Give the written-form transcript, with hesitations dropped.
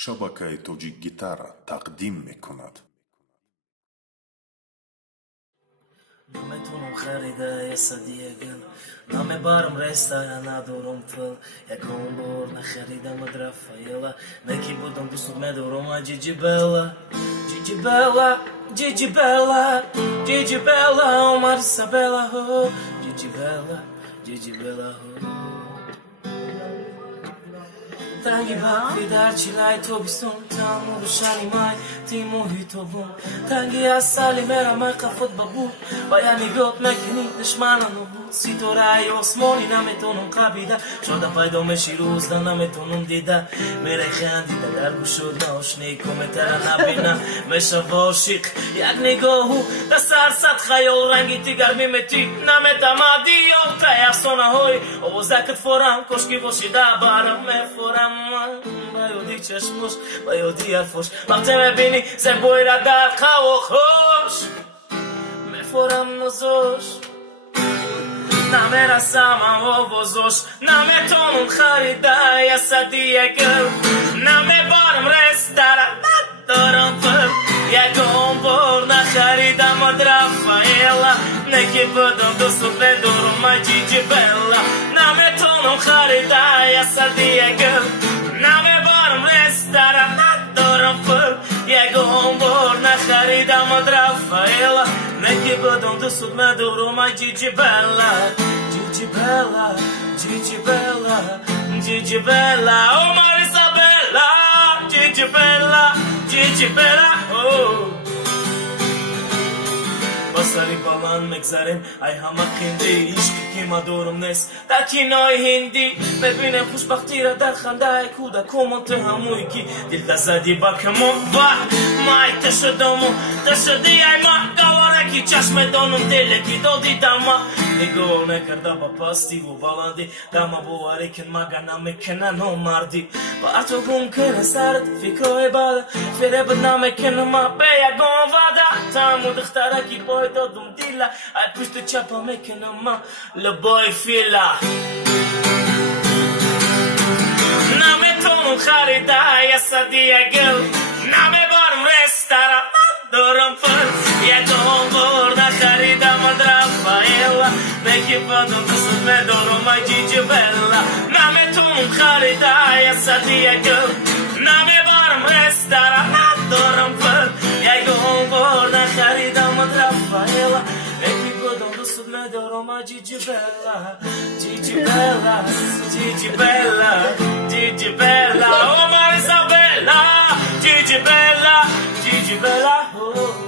شبكة توجيك جيتارا تقديم میکند. نمیتونم خریده یه صدیه گل نمی بارم رستا یا ندارم پل یکم بار نخریدم رافائیلا نکی بودم دوست ندارم جیجی بلا جیجی بلا جیجی بلا جیجی بلا ماریسا بلا هو جیجی بلا جیجی بلا هو تنگی وقتی در چیلای تو بیستون تمام روشنی مای تیموهی تو بون تنگی از سالی میرم قفت ببود و یعنی گفت مکنی دشمنانو بود ستاره آسمانی نمیتونم قبیده شده پیدا میشی روز نمیتونم دیده میره خندیده در گوشود ناشنی کمتر نبینه میشه عاشق یک نگاهو در سرصد خیال رنگی تیگر میمتی نمیتمدی یا تایستانه های آوازکت فورم کشکی باشیده برم میفورم با یادی چشموش با یادی حرفوش وقتی میبینی زنبوی را در قوا خوش میفورم نزوش نمیرسم آوازوش نمیتونم خریده یه صدیه گل نمیبارم رستاران ندارم پر یکم بار نخریدم رافائیلا نکی بودم دوست ندارم جیجی بلا نمیتونم خریده یه صدیه گل نمیبارم رستاران ندارم پر یکم بار نخریدم رافائیلا نکی بودم دوست ندارم جیجی بلا جیجی بلا جیجی بلا جیجی بلا او ماریسا بلا جیجی بلا جیجی بلا بسری بالان مگذاریم ای همه خیندی عشقی که ما دورم نیست در کینای هندی ببینم خوشبختی را در خنده کودکم تو هموی که دل دزدی با کمون با مای تشدمو تشدی ای ما گوارکی چشم دانم دلکی دادی دما نگاه نکرده با پاستی و بالندی دما بواری کن مگه نمیکنه نمردی با تو گم کنه سرد فکرهای بالا فریب نمیکنه ما به یکم وعده تمو دخترکی بای دادم دیلا ای پشت چپا میکنه ما لبای فیلا نمیتونم خریده یه صدیه گل نمیبارم رستاران ندارم پر یکم بار نخریدم رافائیلا نکی بودم دوست ندارم جیجی بلا نمیتونم خریده یه صدیه گل نمیبارم رستاران ندارم پر یکم بار نخریدم رافائیلا نکی بودم دوست ندارم جیجی بلا جیجی بلا جیجی بلا جیجی بلا او ماریسا بلا جیجی بلا جیجی بلا